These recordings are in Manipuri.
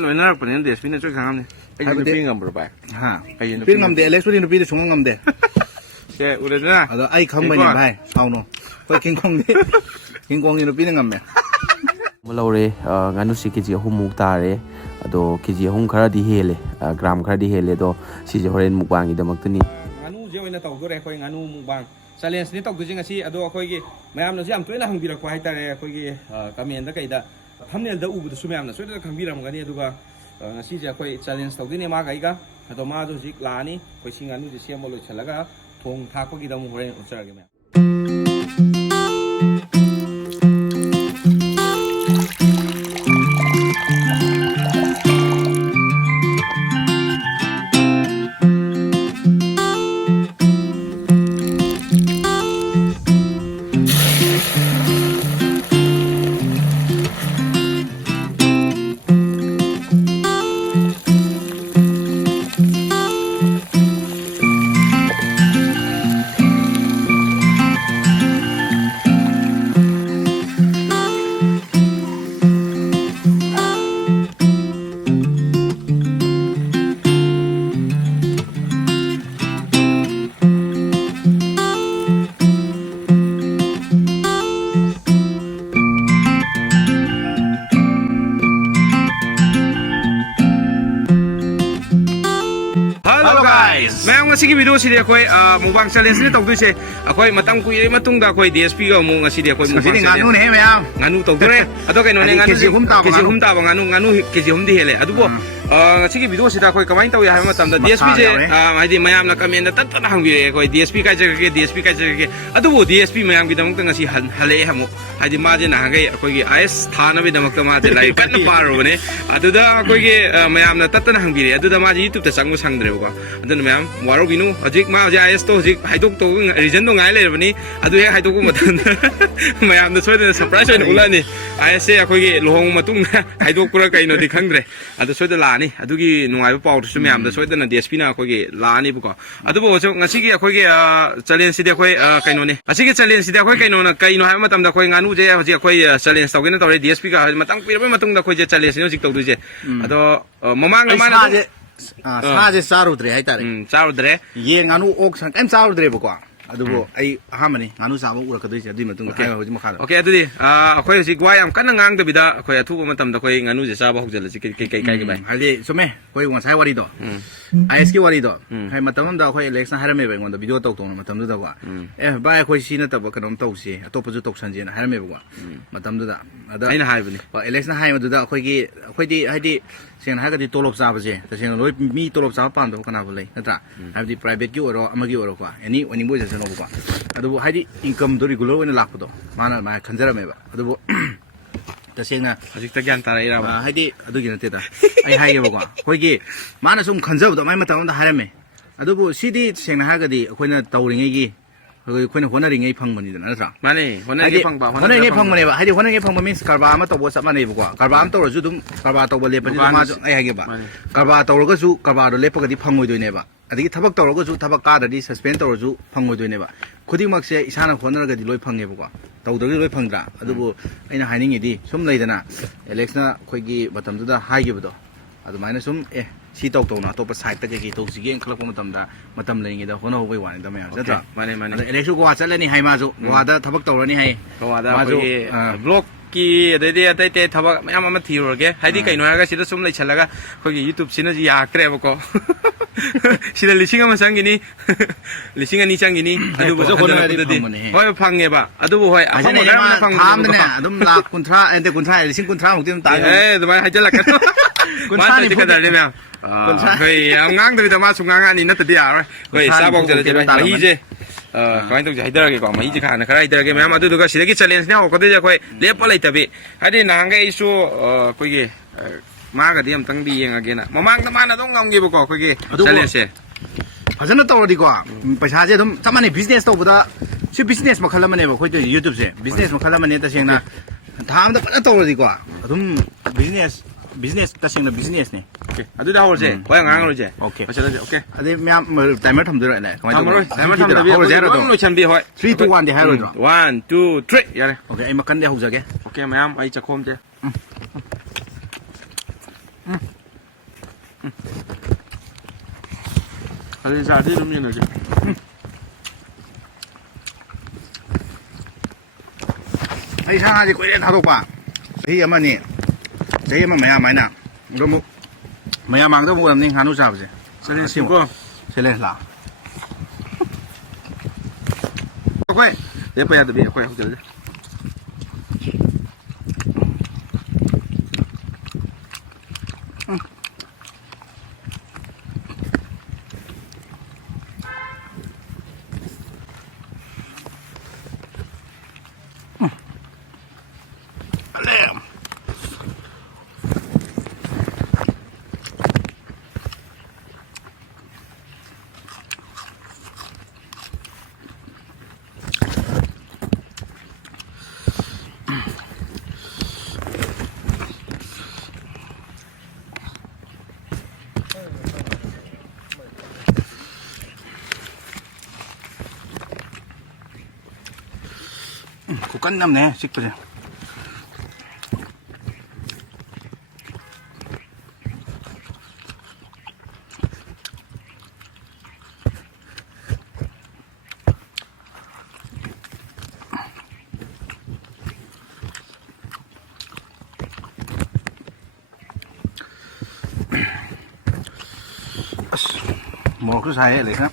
lối nó còn những DSP này chơi kháng này anh DSP ngầm rồi bài ha pin ngầm để Alex pin để xuống ngầm để cái udah na rồi ai không bao nhiêu bài sau nó tôi kinh công như nó pin ngầm này lâu rồi nganu si kiji hum mukta re ado kiji hum khara di hele gram khara di hele do si je horen mukbang gi damak tuni nganu je oina tawdo re khoi nganu mukbang challenge ni tawdo jinga si ado khoi gi mayam na jam toina hangbi ra ko hai tare khoi gi comment da kai da thumbnail da ubu da su mayam na so da khangbi ram gani aduga ngasi je khoi challenge tawdi ne ma ga ado ma jo jik lani khoi sing nganu je siam lo chalaga thong tha ko gi da mu horen uchar ge ma ma'am ngasi video si de koi mukbang challenge ni tawdu se akoi matang kui matung da koi DSP ga mu ngasi de koi mukbang nganu ne ma'am nganu tawdure ado kai no ne nganu kesi hum ta ba nganu kesi hum di hele adu bo ngasi ki video si da koi kamai taw ya ha matam da DSP je mai di mayam na comment da tat na hang bi koi DSP kai DSP kai adu bo DSP mayam gi damang ngasi hale ha mu haidi ma je na gai koi gi IS thana bi damang ma je lai kan pa ro ne adu da koi gi mayam na tat na hang bi adu da ma ji YouTube ta sang sang dre ko adu mayam waro ginu hajik ma je IS to hajik haidok to reason to ngai le bani adu he haidok ko matan mayam na soide surprise oina ulani IS se akoi gi lohong matung haidok pura kai no di khangdre adu soide la ni adu gi nungai ba pau su mayam da soide na DSP na akoi gi la ni bu ko adu bo so ngasi gi akoi gi challenge si de akoi kai no ne asi gi challenge si de akoi kai no na kai no ha matam da akoi nganu je hajik akoi challenge tawgen na tawre DSP ga matang pi ba matung da akoi je challenge no jik tawdu je ado mamang na ma na 사제 싸우드래 하이따래 싸우드래 예 nganu ok sang kem 싸우드래 bako adubo ai hamani nganu sabu ura kadoi adi matung ai hoji makhala okay adudi akhoi hoji gwai am kan ngang da bida akhoi athu matam da khoi nganu je saba hokjal ji kai bai hali some koi wan sai wari do IS ki wari do hai matam da khoi election harame bai ngon da video tok tong matam da wa bai khoi sina ta ba kanom tawse atopa ju tok sanje na harame ba matam da ada aina haibani election hai madu da khoi gi khoi di haidi sen ha ga di tolop sa ba je ta sen loi mi tolop sa pan do kana ba lai natra haidi private ki oro amagi oro kwa any wani bo je no ba adu haidi income do regular wani lak do mana ma khanjara me ba adu ta sen na hajik ta gyan tarai ra ba haidi adu gi na te da ai hai ge ba kwa khoi gi mana sum khanjab do mai ma ta da harame adu bo sidi sen ha ga di khoi na tawringai gi khoi na honaringai phangmani da natra mane honaringai phangba honaringai phangmane ba haidi honaringai phangba means karba ama tawbo sap mane ba kwa karba am tawra ju dum karba tawba le pa ju ma ju ai ha ge ba karba tawra ga ju karba do le pa ga di phangoi doi ne ba adigi thabak tawra ga ju thabak ka da di suspend tawra ju phangoi doi ne ba khudi mak se isana honara ga di loi phange ba kwa tawda gi loi phangra adubu aina haining idi sum leidana Alex na khoi gi batam du da hai ge ba do adu maina sum si tau tau na to pa side ta ke to si gen khalak matam lei ngi da hono hoi wan da ma ja mane Alex ko wa chalani hai ma ju wa da thabak tawra ni hai wa da blog ki adai atai te thabak mayam ama thiroge haidi kaino ha ga sida sum lai chalaga khoi gi YouTube sina ji yakre ba ko sida lising ama sangini lising ani sangini adu bo hoi phange ba adu bo hoi ama ga na phang tham ne adum lak kunthra ente kunthra lising kunthra mukti ta dumai hajala ka kunthra ni ka dar le ma khoi ngang da ma sungang ani na ta dia khoi sa bok jala je mai je kawai tau jai darage ko mai ji khana khara darage ma'am adu duga sidagi challenge ne ko de khoi lepa lai tabi hadi nang ga isu koi ge ma ga di am tang bi yang age na mamang ta mana dong ngam ge ko koi ge challenge se fajana tawdi ko paisa je dum chamani business to buda si business ma khala mane ba khoi de YouTube se business ma khala mane ta sengna tham da pa tawdi ko adum business ta sengna business ne okay adu da horje ko ngang ro je okay paisa je okay ade myam timer tham dira ne kamai timer tham da bi lo chan bi hoi 3 2 1 de hai ro 1 2 3 yare okay ai makan de hojage okay ma'am ai chakhom je 가진 자리 좀 있는지. Hay sang gì quên thao quả. Thì mà nè. Đấy mà mày mày nào. Rồi một mày mang đâu một làm nên hanu sao vậy? Sẽ xin cô. Sẽ lên là. Quay. Để bây giờ tụi mình quay không được. Cắn năm nè, xích vào đây. Một cái xài này lắm.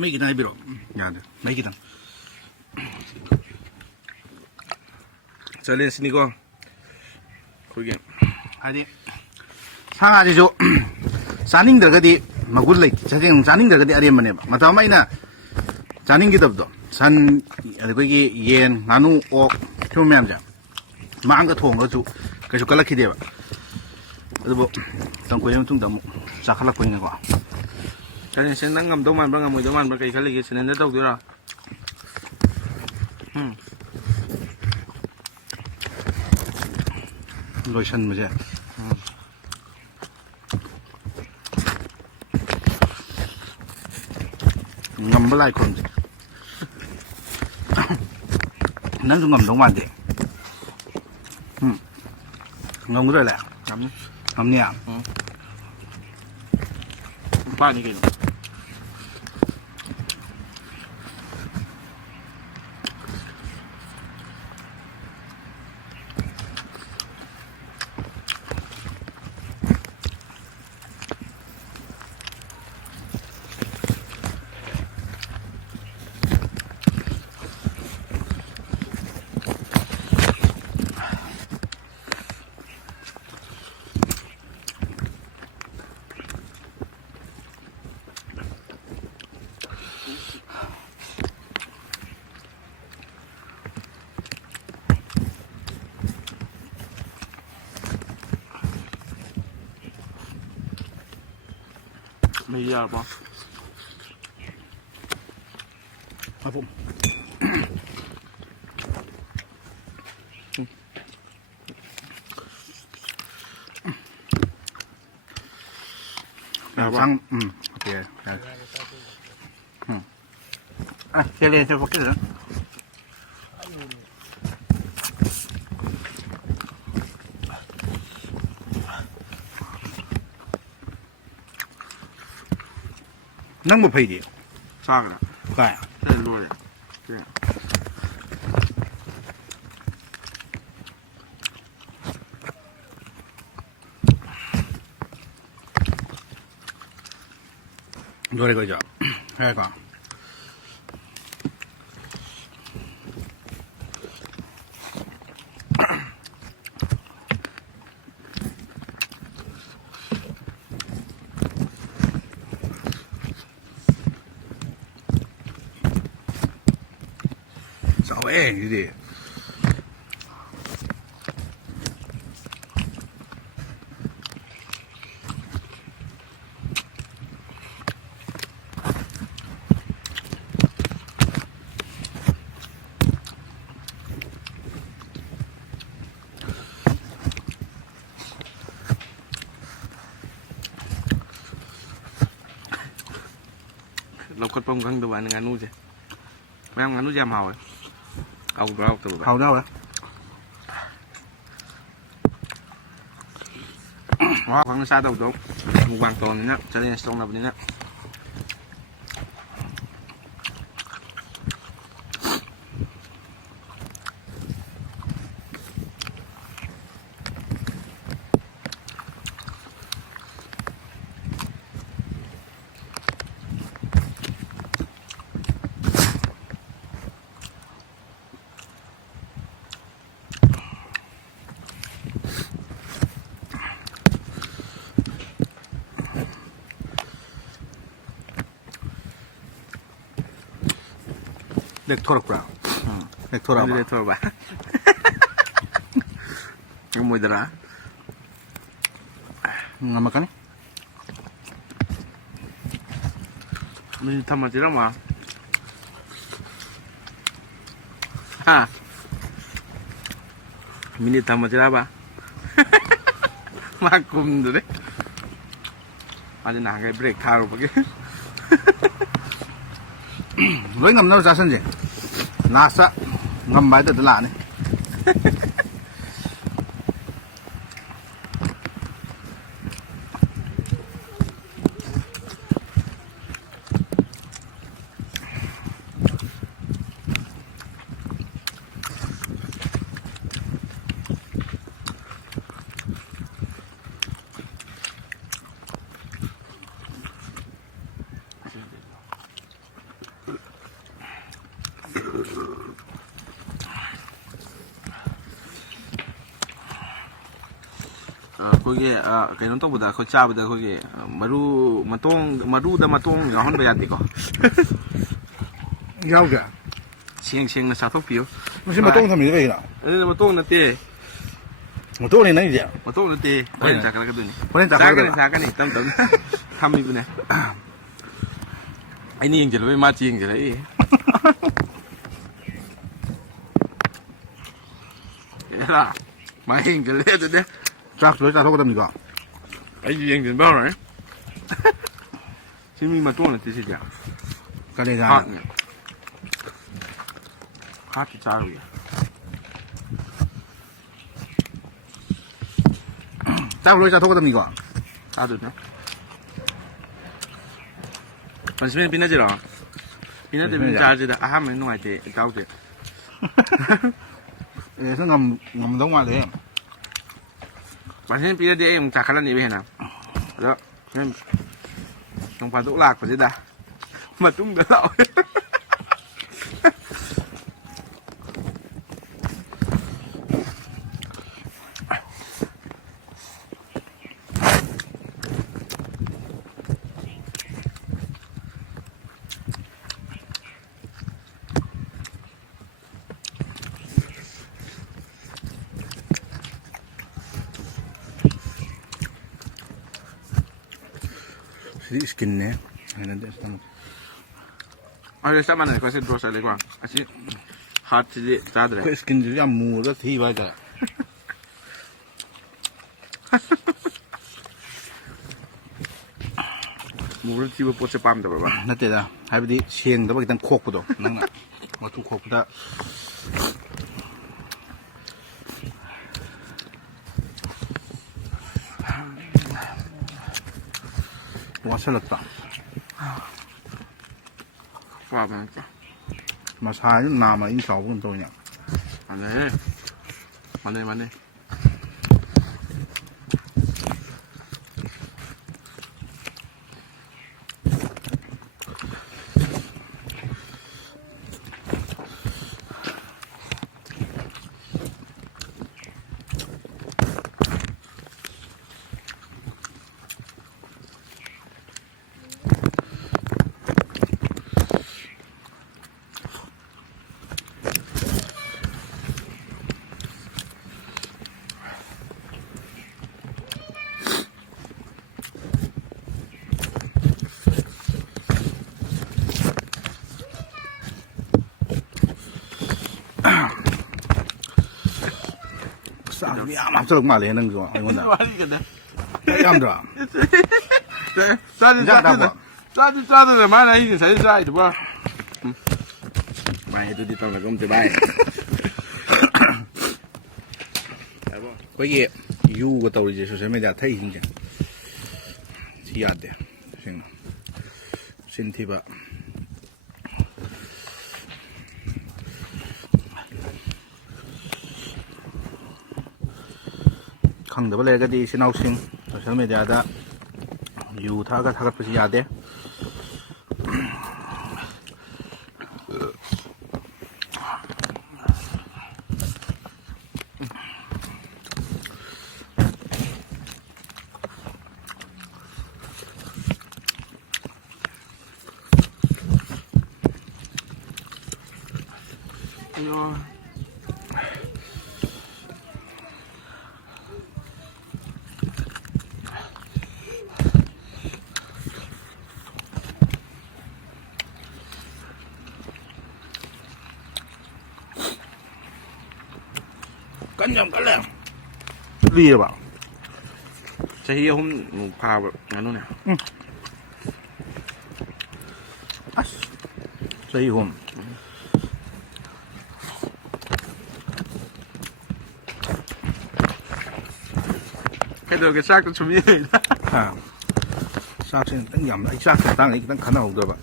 mấy cái này bị rồi, nhà được mấy cái thằng. Sẽ lên xin đi con. Khôi game. Hay đi. Sang aja jo. Saning der gadi magul lagi. Jadi saning der gadi ari mana? Mata mai na. Saning kita betul. San ada koi yen nanu ok cuma macam jam. Mang ke thong ke tu. Ke suka lagi dia. Itu bu. Tang koi yang tu dah sakala koi ni ko. Cái sẽ nắng ngầm đâu mà ngầm mùi đâu mà cái này sẽ nên đâu được rồi. Rồi sân mà chứ. Ngầm lại còn gì. Nắng cũng ngầm đâu mà đi. Ngầm rồi lẹ. Ngầm nhẹ. Ba như cái đó. Bây giờ bó. Hả Phụng? Sang, ok. À, kia lên cho cái nữa. Nắng một phẩy đi. Sao cả? Phải. Đây rồi. Rồi coi cho. Hai con. Sao vậy cái gì? ꯈꯣꯠꯄ ꯈꯪꯗꯕ ꯉꯥꯅꯨꯁꯦ ꯃꯌꯥꯝ ꯉꯥꯅꯨꯁꯦ ꯌꯥꯝ ꯍꯥꯎꯋꯦ ꯍꯥꯎꯕ꯭ꯔꯥ ꯍꯥꯎꯇꯕ꯭ꯔꯥ ꯍꯥꯎꯗ ꯈꯪꯅ ꯆꯥꯗꯕꯗꯣ ꯃꯨꯛꯕꯥꯡ ꯇꯧꯔꯕꯅꯤꯅ challenge ꯇꯧꯅꯕꯅꯤꯅ 렉 토락브라 렉 토라봐 렉 토라봐 이거 뭐더라 아마까니 mình thầm mà chỉ đâu mà ha mình thầm mà chỉ đâu ba mà cùng rồi đấy 아직 나가 브레이크 타러 보게 lối ngầm nó ra sân gì nasa ngầm bài từ lạ này 거기에 그냥 또보다 그 짜보다 거기 마루 마루다 마똥 나온 거 야디고 야우게 싱싱 사토피요 무슨 마똥 담이 왜 이라 마똥 나때 마똥이 나 이제 마똥 나때 어디 자가거든 보낸 자가니 땀땀 탐이구네 아니 인제 왜 마치 인제 이 얘라 많이 인제 해도 돼 쫙 lối ra thôi có tầm gì cả anh gì anh đến bao rồi chứ mình mà tuôn là tí gì cả cái này ra hát thì sao vậy 쫙 lối ra thôi có tầm gì cả sao được nữa còn xem pin gì rồi pin gì mình trả gì đó à mình ngoài thì tao kìa để nó ngầm đóng ngoài đấy Masih pilih dia yang cakaran ni behena. Ada, yang patut lak pasti dah. Matung dah tau. Sedikit skin nih, nanti setengah. Ada sama nih, kau sih terus ada kau. Asyik hard sih cadre. Kau skin jadi murah sih baca. Murah sih buat sepam dah berapa. Nanti dah, habis di siang dah kita kok tu, nang, waktu kok dah. 와슬렀다. 와봤다. 마사는 남아 인사하고는 또 그냥. 맞네. 맞네. 야, 맘처럼 말해 하는 거. 이거다. 이거네. 얌들아. 네, 사진 짜도 짜도 많아 이게 잘 짜이 봐. 많이 두디 땅나 그럼 돼 많이. 거기 유가 떠오르지 소셜미디어 타이인게. 지야돼. 생나. 신티바. ꯈꯪꯗꯕ ꯂꯩꯔꯒꯗꯤ ꯏꯆꯤꯟ ꯏꯅꯥꯎꯁꯤꯡ ꯁꯣꯁꯤꯌꯦꯜ ꯃꯦꯗꯤꯌꯥꯗ ꯌꯨ ꯊꯛꯑꯒ ꯊꯥꯒꯠꯄꯁꯤ ꯌꯥꯗꯦ 깐좀 깔래 리해봐 자기 홈 파버 나누네. 아씨 저희 홈 해도 그 싹도 준비해. 아 싹은 땡겼나 이 싹은 땅에 일단 가나 오더봐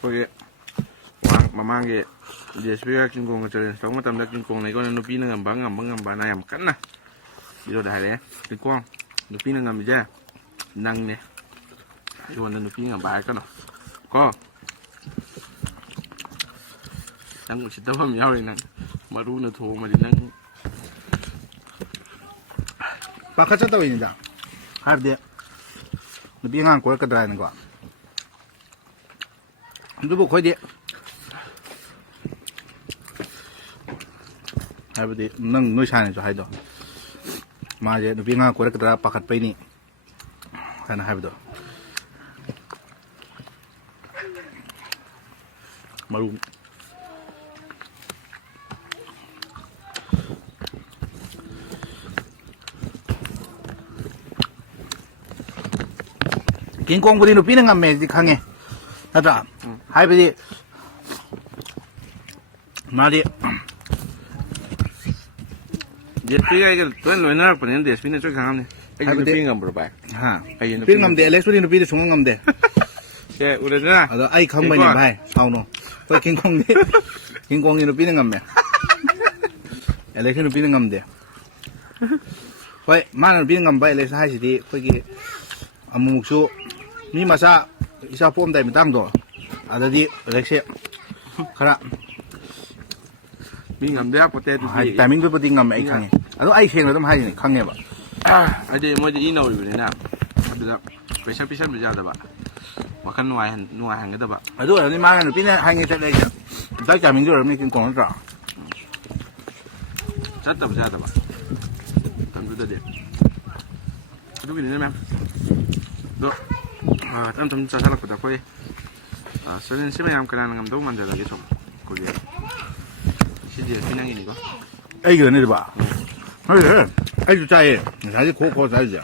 거기 마망게 DSP가 김공을 저는 정말 담당 김공 이거는 누비는 방나 얌 깐나 이러다 하래 김공 누비는 감 이제 낭네 이거는 누비는 말 까나 거 낭 진짜 밤 야외는 마루는 도마리 낭 바깥쳤다고 있는데 하르데 비행한 걸 거더라는 거 누구 거기 하르데 능 노샤는 저 하이도 마제 비행한 걸 거더라 바깥 빼니 하나 하르도 마루 긴공부리 누비는 감매 강해 하다 하이브디 말이 DSP가 이거 또 노인을 보내는 DSP는 좀 강하네. 이거 누비는 감 물어봐. 하 비행 감대 엘렉스리 누비도 중앙 감대 예, 우리잖아. 아도 아이 강매니 바이 사우노 또 긴공이 긴공이 누비는 감매 엘렉스리 누비는 감대 왜 마늘 비는 감바 엘렉스 하시디 거기 아무묵수 미 마사 이사 뽐다 미당도 아다디 엘렉스 가라 민감 대학 때 아 타이밍도 버딩 감매 아이 강해 아도 아이 생을 좀 하시니 강해 봐 아제 뭐지 이 나오리나 그래서 스페셜 피셜 비자다 봐 마칸 누아 한게다 봐 아도 아니 마늘 비는 하게 될래 다 타이밍도 얼마 긴공을 줘 짰다 비자다 봐 담두다 돼 그러기 되냐면 너 땀좀 짜살았거든 거의 소련 심해 양 그나는 감도 만져가게 좀 거기 시디에 그냥 이거 애기가 내려봐 그래 애기 짜해 사실 고고 짜지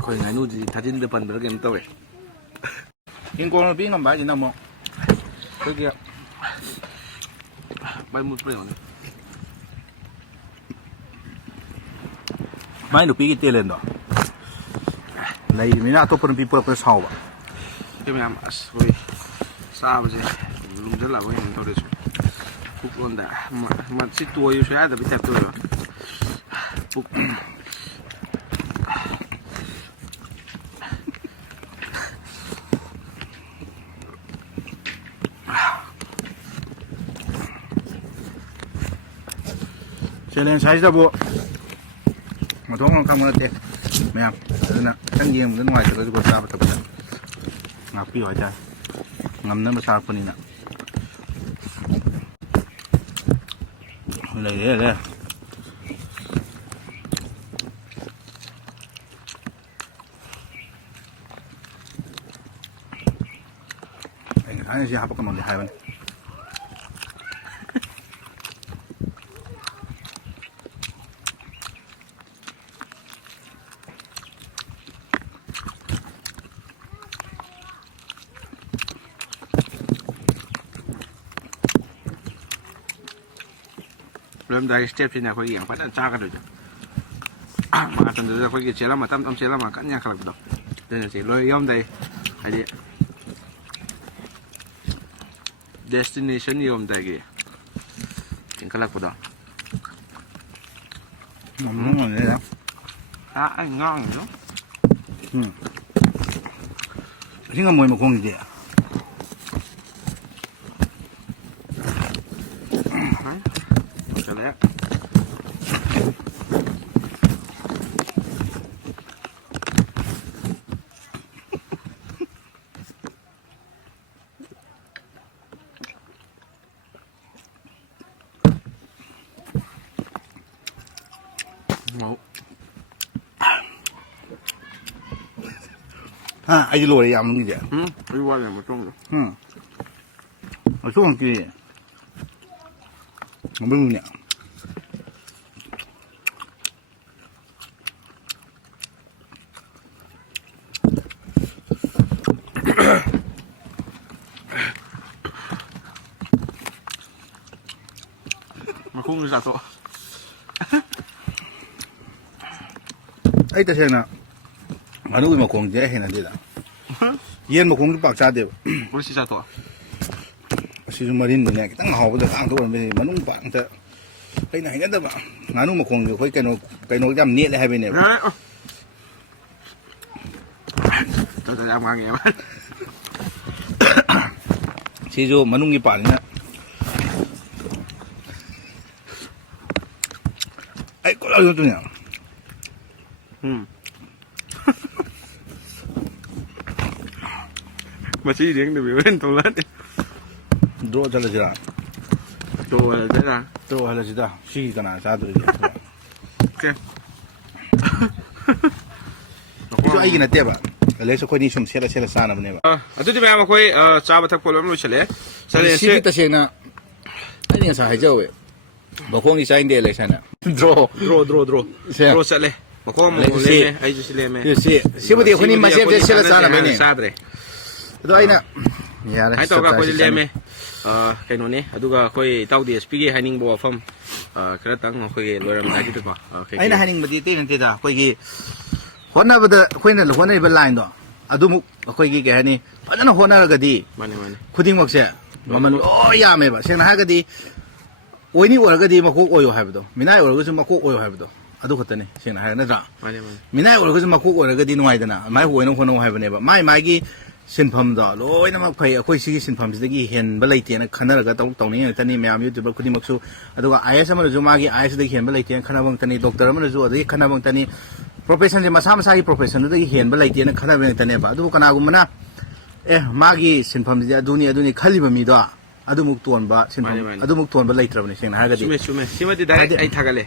거의 나 누지 다진 데반 그렇게 안 떠왜 긴공을 비는 말이 나 뭐 거기야 많이 못 뿌려 오늘 많이 높이기 때문에 나 이름이나 아토퍼는 비법을 사오봐 그러면 거의 싸우지 룸들라고 했는 노래죠 북런다 마치 또 요새야 돼 밑에 또 북 쟤는 사실다 뭐 동원 가면 어때 그냥 그러나 생기에 무슨 ngoài 가지고 싸부터 보자 ngọc pi hỏi trời ngầm nó mà sao con này nè Lấy đây. Anh sẽ học cái món này hay không? Belum dari step sini aku yang pada cakap tu. Makan tu aku kecil lama, tam kecil lama kan yang kalau betul. Dan sih lo yang dari ada destination yang dari yang kalau betul. Ngon đấy đó. Anh ngon chứ. Chính là mùi một con gì vậy? Cho lẽ. Ngủ. Ha, ai lùi làm cái gì vậy? Đi qua là một trong rồi. Ở xuống kia. Không biết luôn nhỉ? Mà không được giả tội. Ấy ta xem nào. Mà nuôi một con dễ hay là gì đó? Yên một con bạc cha đều. Có gì giả tội? Sử dụng marine này cái tăng hào bây giờ tăng thôi mà nó bạc thế. Cái này nhất là bạn. Ngã nuôi một con rồi cái nó dám nhẹ lại hai bên này. Tôi đang mang nghe mà. Sử dụng mà nuôi cái bản này. Ấy có đâu tôi nhỉ? Mà chỉ đến được biểu lên tàu lớn. Đồ cho là gì đó? Đồ là thế nào? Đồ hay là gì đó? Xì cái nào sao được? Ok. Cho ai cái này tiếp à? Lấy số coi đi xung xe là sao nào bên này à tôi thì bây giờ coi cha bắt thằng Paul luôn chਲੇ. Xì ta xem na. Cái này sao hay chơi vậy? Bà con đi sang đây lấy sao nào? Draw chਲੇ. Mà có một lên ai chỉ lên mẹ. Xì bây giờ con đi mà xem xe là sao nào bên này? Sao đấy? Đó ai nè? Hãy tao gặp coi lên mẹ. Cái nó này, aduga coi tao DSP cái hai ninh bộ phim, cái tăng coi lôi làm đại chút mà. Ai nè hai ninh mà đi tên thế đó, coi cái, hôm nay bây giờ coi này là hôm nay bên line đó, adu coi cái này, bây giờ nó hôm nay là cái gì? Mane. Khuding mặc sẽ, mà mình ôi ya mày bà, xem là hai cái gì, ôi ni ôi cái gì mà cô ôi hay đó, mình này ôi cái gì mà cô ôi hay đó, adu khát này, xem là hai cái đó. Mane. Mình này ôi cái gì mà cô ôi cái gì nuôi đó na, mai ôi nó không nuôi hay bên này bà, mai cái sinh phẩm đó, lôi nó mà phải khôi sĩ sinh phẩm gì cái hiện bên lấy tiền nó khăn là cái tông này cái này mày YouTube khuding mặc số, adu cái IS mà nó zoom cái IS đấy hiện bên lấy tiền khăn bằng tani doctor mà nó zoom đấy khăn bằng tani profession जे मसा मसा की profession तो ये हेन बलाई तेन खना बने तने बा अदु कना गुमना मागी सिनफम जे अदुनी खली बमी दो अदु मुक्तोन बा सिनफम अदु मुक्तोन बा लाइत्रबने सेन हागा दी सुमे सिमति डाइरेक्ट आई थागले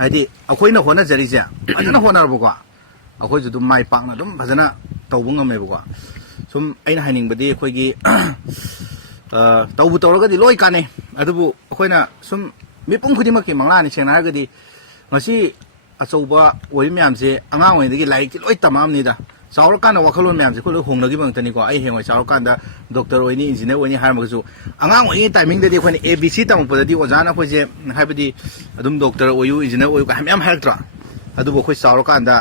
हाइदी अखोइना होना जरी जे अदुना होना रबो को अखोइ जु दुम माइ पाकना दुम भजना तौबु ngame बो सुम आइना हाइनिंग बदी अखोइगी तौबु तौरगदी लोइ काने अदुबु अखोइना सुम मिपुम खुदिमक की मंगलानि सेन हागा दी ngasi अचौबा ओइ म्याम से अंगांग ओइदगी लाइक लोइ तमाम निदा चाउर कान वखलोन म्याम से खुलो होंगलगी बंगतनी को आई हेंगoi चाउर कान दा डॉक्टर ओइनी इंजीनियर ओइनी हारमगसु अंगांग ओइ टाइमिंग दे खोनि एबीसी तमपदि ओजाना खोजे हाइबदि अदुम डॉक्टर ओयु इंजीनियर ओयु का म्याम हारत्रा अदुबो खोइ चाउर कान दा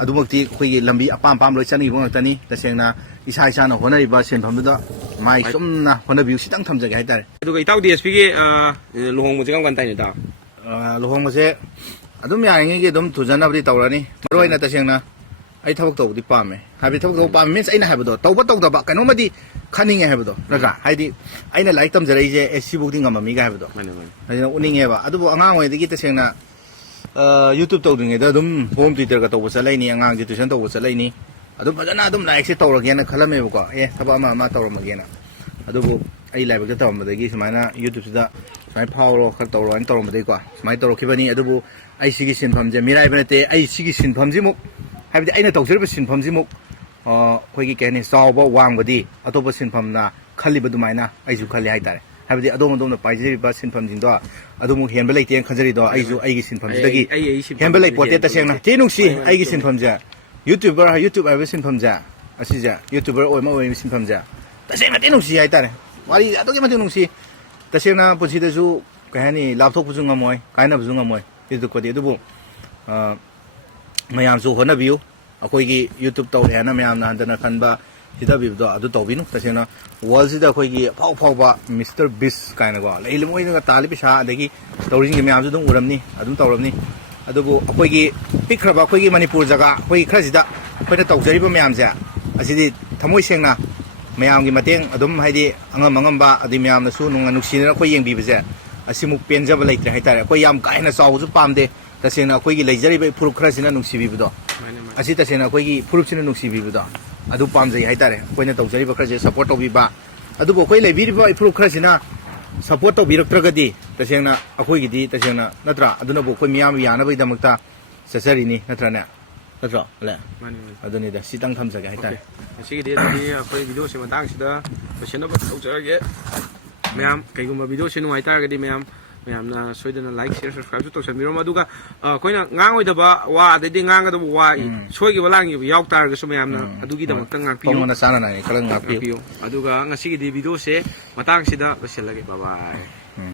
अदुमक्ति खोइ लंबी अपाम पाम लोइ चनी बंगतनी तसेंगना इसा इसा न होनरिबा सेनफमदा माइ सुमना होनबिउ सितंग थमजगे हाइतारे अदुगा इताउ DSP की लोहोंग मुजिगम गन ताइने ता लोहोंग मसे अदुम यारिङैगे अदुम थुजनबदि तौरानी मरोइना तसेंगना आई थबक तौबदि पामे हाबि थबक तौ पामे मीन्स आइना हाबदो तौबा तौदबा कनोमदि खनिङे हाबदो नगा हाइदि आइना लाइक तमजरैजे एससी बुकदि ngamaमिगा हाबदो आइना उनिङेबा अदुबो अंगाङ ओइदि तसेंगना YouTube तौद्रिङैदा अदुम होम ट्विटर का तौबा चलैनि अंगाङ ट्यूशन तौबा चलैनि अदुम फजना अदुम लाइक से तौरगेना खलमेबको थबा मा तौरमगेना अदुबो आई लाइबक तौरमदगी सुमाइना YouTube सिदा ꯁꯨꯃꯥꯏꯅ ꯐꯥꯎꯔꯣ ꯈꯔ ꯇꯧꯔꯣ ꯍꯥꯏꯅ ꯇꯧꯔꯝꯕꯗꯒꯤꯀꯣ ꯁꯨꯃꯥꯏꯅ ꯇꯧꯔꯛꯈꯤꯕꯅꯤ ꯑꯗꯨꯕꯨ ꯑꯩ ꯁꯤꯒꯤ ꯁꯤꯟꯐꯝꯁꯦ ꯃꯤꯔꯥꯏꯕ ꯅꯠꯇꯦ ꯑꯩ ꯁꯤꯒꯤ ꯁꯤꯟꯐꯝꯁꯤꯃꯨꯛ ꯍꯥꯏꯕꯗꯤ ꯑꯩꯅ ꯇꯧꯖꯔꯤꯕ ꯁꯤꯟꯐꯝꯁꯤꯃꯨꯛ ꯑꯩꯈꯣꯏꯒꯤ ꯀꯩ ꯍꯥꯏꯅꯤ ꯆꯥꯎꯕ ꯋꯥꯡꯕꯗꯤ ꯑꯇꯣꯞꯄ ꯁꯤꯟꯐꯝꯅ ꯈꯜꯂꯤꯕ ꯑꯗꯨꯃꯥꯏꯅ ꯑꯩꯁꯨ ꯈꯜꯂꯤ ꯍꯥꯏꯇꯥꯔꯦ ꯍꯥꯏꯕꯗꯤ ꯑꯗꯣꯝ ꯑꯗꯣꯝꯅ ꯄꯥꯏꯖꯔꯤꯕ ꯁꯤꯟꯐꯝꯁꯤꯡꯗꯣ ꯑꯗꯨꯃꯨꯛ ꯍꯦꯟꯕ ꯂꯩꯇꯦꯅ ꯈꯟꯖꯔꯤꯗꯣ ꯑꯩꯁꯨ ꯑꯩꯒꯤ ꯁꯤꯟꯐꯝꯁꯤꯗꯒꯤ ꯍꯦꯟꯕ ꯂꯩꯄꯣꯠꯇꯦ ꯇꯁꯦꯡꯅ ꯇꯦ ꯅꯨꯡꯁꯤ ꯑꯩꯒꯤ ꯁꯤꯟꯐꯝꯁꯦ ꯌꯨꯇ꯭ꯌꯨꯕ ꯍꯥꯏꯕ ꯁꯤꯟꯐꯝꯁꯦ ꯑꯁꯤꯁꯦ ꯌꯨꯇ꯭ꯌꯨꯕꯔ ꯑꯣꯏꯕ ꯁꯤꯟꯐꯝꯁꯦ ꯇꯁꯦꯡꯅ ꯇꯦ ꯅꯨꯡꯁꯤ ꯍꯥꯏꯇꯥꯔꯦ ꯋꯥꯔꯤ ꯑꯗꯨꯛꯀꯤ ꯃꯇꯤꯛ ꯅꯨꯡꯁꯤ ꯇꯁꯦꯡꯅ ꯄꯨꯟꯁꯤꯗꯁꯨ ꯀꯩ ꯍꯥꯏꯅꯤ ꯂꯥꯞꯊꯣꯛꯄꯁꯨ ꯉꯝꯃꯣꯏ ꯀꯥꯏꯅꯕꯁꯨ ꯉꯝꯃꯣꯏ ꯌꯨꯇ꯭ꯌꯨꯕꯀꯗꯤ ꯑꯗꯨꯕꯨ ꯃꯌꯥꯝꯁꯨ ꯍꯣꯠꯅꯕꯤꯌꯨ ꯑꯩꯈꯣꯏꯒꯤ ꯌꯨꯇ꯭ꯌꯨꯕ ꯇꯧꯔꯦ ꯍꯥꯏꯅ ꯃꯌꯥꯝꯅ ꯍꯟꯊꯅ ꯈꯟꯕ ꯁꯤꯊꯕꯤꯕꯗꯣ ꯑꯗꯨ ꯇꯧꯕꯤꯅꯨ ꯇꯁꯦꯡꯅ ꯋꯥꯔꯜꯁꯤꯗ ꯑꯩꯈꯣꯏꯒꯤ ꯑꯐꯥꯎ ꯑꯐꯥꯎꯕ ꯃꯤꯁꯇꯔ ꯕꯤꯁ ꯀꯥꯏꯅꯀꯣ ꯂꯩ ꯃꯣꯏꯅꯒ ꯇꯥꯜꯂꯤ ꯄꯩꯁꯥ ꯑꯗꯒꯤ ꯇꯧꯔꯤꯁꯤꯡꯁꯦ ꯃꯌꯥꯝꯁꯨ ꯑꯗꯨꯝ ꯎꯔꯝꯅꯤ ꯑꯗꯨꯝ ꯇꯧꯔꯝꯅꯤ ꯑꯗꯨꯕꯨ ꯑꯩꯈꯣꯏꯒꯤ ꯄꯤꯛꯈ꯭ꯔꯕ ꯑꯩꯈꯣꯏꯒꯤ ꯃꯅꯤꯄꯨꯔ ꯖꯒꯥ ꯑꯩꯈꯣꯏꯒꯤ ꯈꯔꯁꯤꯗ ꯑꯩꯈꯣꯏꯅ ꯇꯧꯖꯔꯤꯕ ꯃꯌꯥꯝꯁꯦ ꯑꯁꯤꯗꯤ ꯊꯃꯣꯏ ꯁꯦꯡꯅ ꯃꯌꯥꯝꯒꯤ ꯃꯇꯦꯡ ꯑꯗꯨꯝ ꯍꯥꯏꯗꯤ ꯑꯉꯝꯕ ꯑꯗꯩ ꯃꯌꯥꯝꯅꯁꯨ ꯅꯨꯡꯁꯤꯅꯅ ꯑꯩꯈꯣꯏ ꯌꯦꯡꯕꯤꯕꯁꯦ ꯑꯁꯤꯃꯨꯛ ꯄꯦꯟꯖꯕ ꯂꯩꯇ꯭ꯔꯦ ꯍꯥꯏꯇꯥꯔꯦ ꯑꯩꯈꯣꯏ ꯌꯥꯝ ꯀꯥ ꯍꯦꯟꯅ ꯆꯥꯎꯕꯁꯨ ꯄꯥꯝꯗꯦ ꯇꯁꯦꯡꯅ ꯑꯩꯈꯣꯏꯒꯤ ꯂꯩꯖꯔꯤꯕ ꯐꯨꯔꯨꯞ ꯈꯔꯁꯤꯅ ꯅꯨꯡꯁꯤꯕꯤꯕꯗꯣ ꯑꯁꯤ ꯇꯁꯦꯡꯅ ꯑꯩꯈꯣꯏꯒꯤ ꯐꯨꯔꯨꯞꯁꯤꯅ ꯅꯨꯡꯁꯤꯕꯤꯕꯗꯣ ꯑꯗꯨ ꯄꯥꯝꯖꯩ ꯍꯥꯏꯇꯥꯔꯦ ꯑꯩꯈꯣꯏꯅ ꯇꯧꯖꯔꯤꯕ ꯈꯔꯁꯦ ꯁꯞꯄꯣꯔꯠ ꯇꯧꯕꯤꯕ ꯑꯗꯨꯕꯨ ꯑꯩꯈꯣꯏ ꯂꯩꯕꯤꯔꯤꯕ ꯐꯨꯔꯨꯞ ꯈꯔꯁꯤꯅ ꯁꯞꯄꯣꯔꯠ ꯇꯧꯕꯤꯔꯛꯇ꯭ꯔꯒꯗꯤ ꯇꯁꯦꯡꯅ ꯑꯩꯈꯣꯏꯒꯤꯗꯤ ꯇꯁꯦꯡꯅ ꯅꯠꯇ꯭ꯔꯥ ꯑꯗꯨꯅꯕꯨ ꯑꯩꯈꯣꯏ ꯃꯤꯌꯥꯝ ꯌꯥꯅꯕꯒꯤꯗꯃꯛꯇ ꯆꯠꯆꯔꯤꯅꯤ ꯅꯠꯇ꯭ꯔꯅꯦ ꯅꯠꯇ꯭ꯔꯣ ꯑꯂꯦ ꯑꯗꯨꯅꯤꯗ ꯁꯤꯇꯪ ꯊꯝꯖꯒꯦ ꯍꯥꯏꯇꯥꯔꯦ ꯉꯁꯤꯒꯤꯗꯤ ꯑꯗꯨꯗꯤ ꯑꯩꯈꯣꯏ ꯚꯤꯗꯤꯑꯣꯁꯤ ꯃꯇꯥꯡꯁꯤꯗ ꯂꯣꯏꯁꯤꯟꯅꯕ ꯇꯧꯖꯔꯒꯦ ꯃꯌꯥꯝ ꯀꯩꯒꯨꯝꯕ ꯚꯤꯗꯤꯑꯣꯁꯤ ꯅꯨꯡꯉꯥꯏꯇꯥꯔꯒꯗꯤ ꯃꯌꯥꯝꯅ ꯁꯣꯏꯗꯅ ꯂꯥꯏꯛ ꯁꯤꯌꯔ ꯁꯕꯁꯀ꯭ꯔꯥꯏꯕꯁꯨ ꯇꯧꯁꯟꯕꯤꯔꯝꯃꯣ ꯑꯗꯨꯒ ꯑꯩꯈꯣꯏꯅ ꯉꯥꯡꯉꯣꯏꯗꯕ ꯋꯥ ꯑꯗꯩꯗꯤ ꯉꯥꯡꯒꯗꯕ ꯋꯥ ꯁꯣꯏꯈꯤꯕ ꯂꯥꯡꯈꯤꯕ ꯌꯥꯎ ꯇꯥꯔꯒꯁꯨ ꯃꯌꯥꯝꯅ ꯑꯗꯨꯒꯤꯗꯃꯛꯇ ꯉꯥꯛꯄꯤꯌꯨ ꯆꯥꯅꯅ ꯈꯔ ꯉꯥꯛꯄꯤꯌꯨ ꯑꯗꯨꯒ ꯉꯁꯤꯒꯤꯗꯤ ꯚꯤꯗꯤꯑꯣꯁꯦ ꯃꯇꯥꯡꯁꯤꯗ ꯂꯣꯏꯁꯤꯜꯂꯒꯦ ꯕꯥꯏ ꯕꯥꯏ